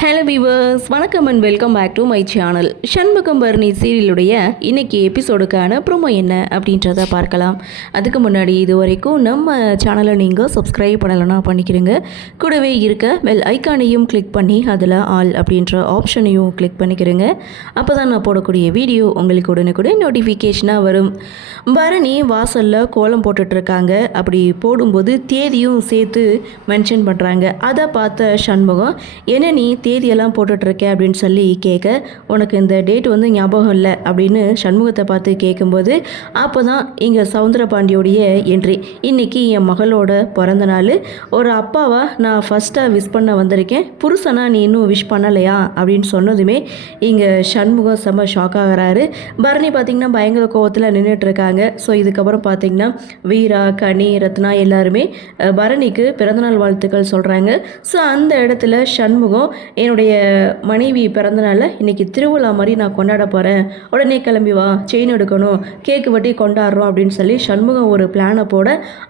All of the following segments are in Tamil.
ஹலோ வீவர்ஸ், வணக்கம் and welcome back to my channel. Shanmugam Bharani சீரியலுடைய இன்னைக்கு எபிசோடுக்கான ப்ரோமோ என்ன அப்படின்றத பார்க்கலாம். அதுக்கு முன்னாடி இது வரைக்கும் நம்ம சேனலை நீங்கள் சப்ஸ்கிரைப் பண்ணலைன்னா பண்ணிக்கிறீங்க. கூடவே இருக்க பெல் ஐக்கானையும் கிளிக் பண்ணி அதில் ஆல் அப்படின்ற ஆப்ஷனையும் கிளிக் பண்ணிக்கிறேங்க. அப்போ தான் நான் போடக்கூடிய வீடியோ உங்களுக்கு உடனுக்குடன் நோட்டிஃபிகேஷனாக வரும். பரணி வாசலில் கோலம் போட்டுட்ருக்காங்க. அப்படி போடும்போது தேதியும் சேர்த்து மென்ஷன் பண்ணுறாங்க. அதை பார்த்த சண்முகம், என்ன நீ தேதியெல்லாம் போட்டுட்ருக்கேன் அப்படின்னு சொல்லி கேட்க, உனக்கு இந்த டேட் வந்து ஞாபகம் இல்லை அப்படின்னு சண்முகத்தை பார்த்து கேட்கும்போது, அப்போ தான் இங்கே சவுந்தரபாண்டியோடைய என்ட்ரி. இன்றைக்கி என் மகளோட பிறந்த நாள், ஒரு அப்பாவா நான் ஃபஸ்ட்டாக விஷ் பண்ண வந்திருக்கேன், புருஷனா நீ இன்னும் விஷ் பண்ணலையா அப்படின்னு சொன்னதுமே இங்கே சண்முகம் செம்ம ஷாக் ஆகிறாரு. பரணி பார்த்திங்கன்னா பயங்கர கோவத்தில் நின்றுட்டுருக்காங்க. ஸோ இதுக்கப்புறம் பார்த்திங்கன்னா வீரா, கனி, ரத்னா எல்லாருமே பரணிக்கு பிறந்தநாள் வாழ்த்துக்கள் சொல்கிறாங்க. ஸோ அந்த இடத்துல சண்முகம், என்னுடைய மனைவி பிறந்தநாள் இன்றைக்கி திருவிழா மாதிரி நான் கொண்டாட போகிறேன், உடனே கிளம்பி வா, செயின் எடுக்கணும், கேக்கு வெட்டி கொண்டாடுறோம் அப்படின்னு சொல்லி சண்முகம் ஒரு பிளானை போட,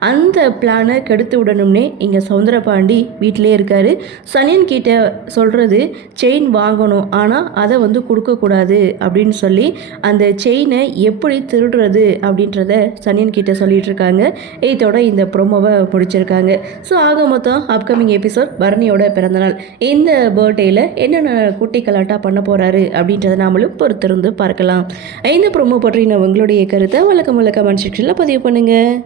அந்த பிளானை கெடுத்து விடணும்னே இங்கே சவுந்தரபாண்டி வீட்டிலே இருக்கார். சனியன் கிட்ட சொல்கிறது செயின் வாங்கணும், ஆனால் அதை வந்து கொடுக்கக்கூடாது அப்படின்னு சொல்லி அந்த செயினை எப்படி திருடுறது அப்படின்றத சனியன் கிட்ட சொல்லிட்டு இருக்காங்க. இதோட இந்த ப்ரோமோவை முடிச்சிருக்காங்க. ஸோ ஆக மொத்தம் அப்கமிங் எபிசோட் பரணியோட பிறந்தநாள். இந்த பர்த்டேயில் என்னென்ன குட்டி கலாட்டா பண்ண போகிறாரு அப்படின்றத நாமளும் பொறுத்திருந்து பார்க்கலாம். இந்த ப்ரோமோ பற்றின உங்களுடைய கருத்தை வழக்கம் கமெண்ட் செக்ஷனில் பதிவு பண்ணுங்கள்.